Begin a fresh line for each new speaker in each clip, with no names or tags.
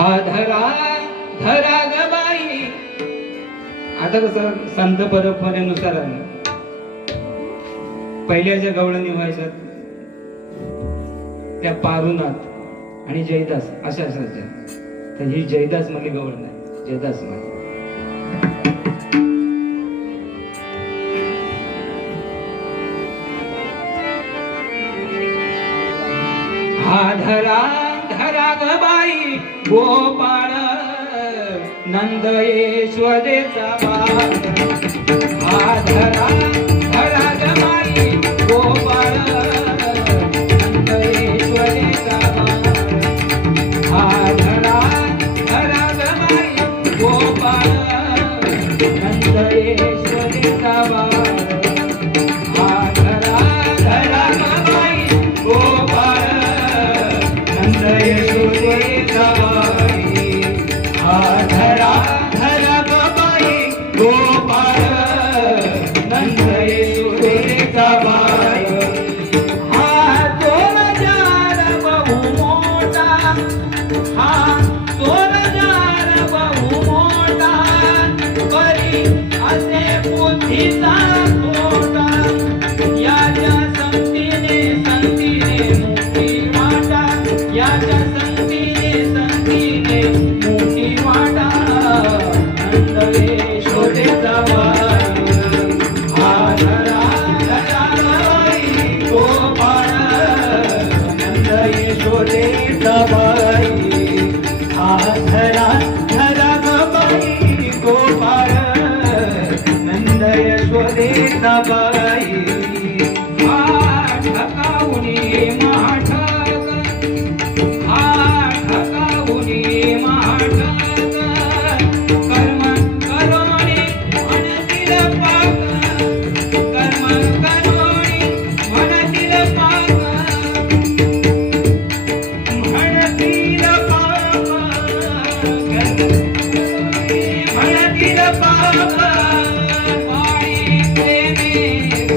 हा धरा धरा गबाई आता कसं संत परंपरेनुसार पहिल्या ज्या गवळणी व्हायच्यात त्या पारुनाथ आणि जयदास अशा असायच्या. तर ही जयदास मधली गवळण आहे. जयदासमध्ये हा धरा राघबाई गोपाळ नंद येश्वरेचा बाळ आधरा Kapala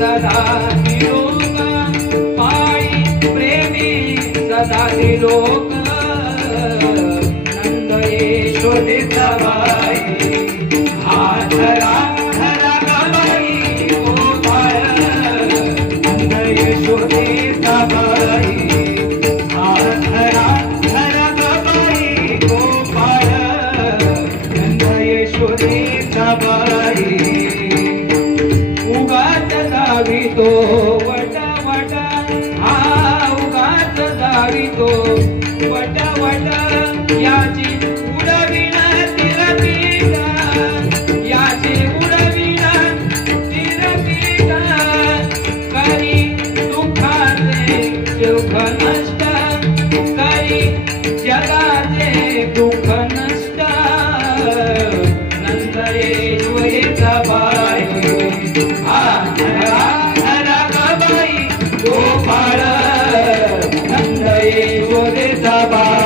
सदा लोक पाळी प्रेमी सदा लोक नंदेश्वर सवाई आधरा धरा गवाई गोपाळ नंदेश्वर सवाई आधरा धरा गवाई गोपाळ
नंदेश्वर सवाई Sabah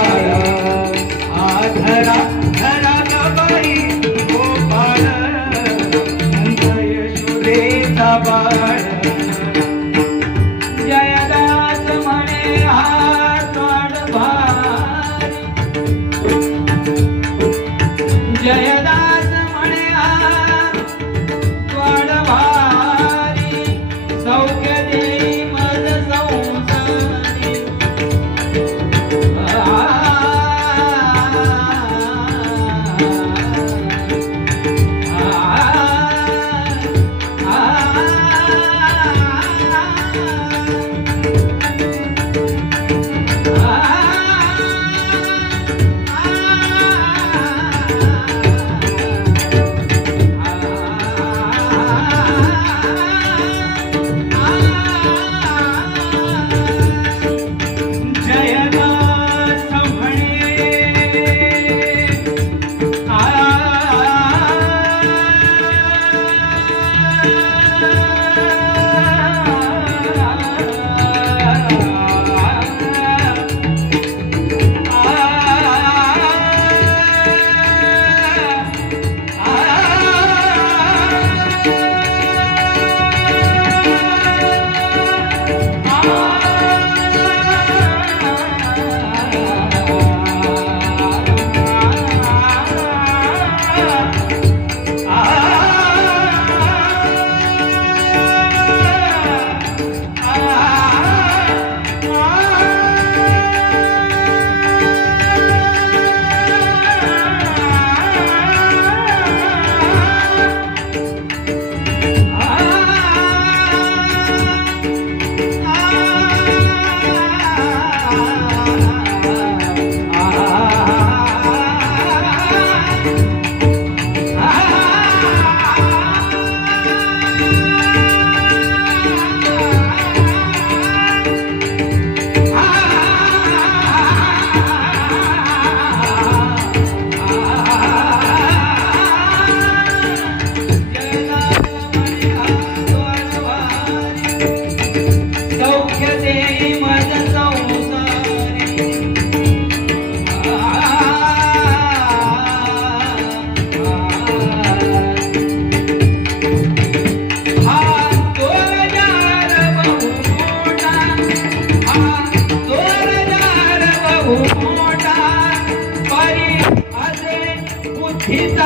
हिता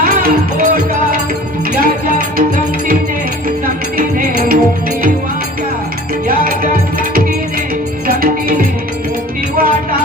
ओटा याच्या संगतीने संगतीने मुक्ती वाटा याच्या संगतीने संगतीने मुक्ती वाटा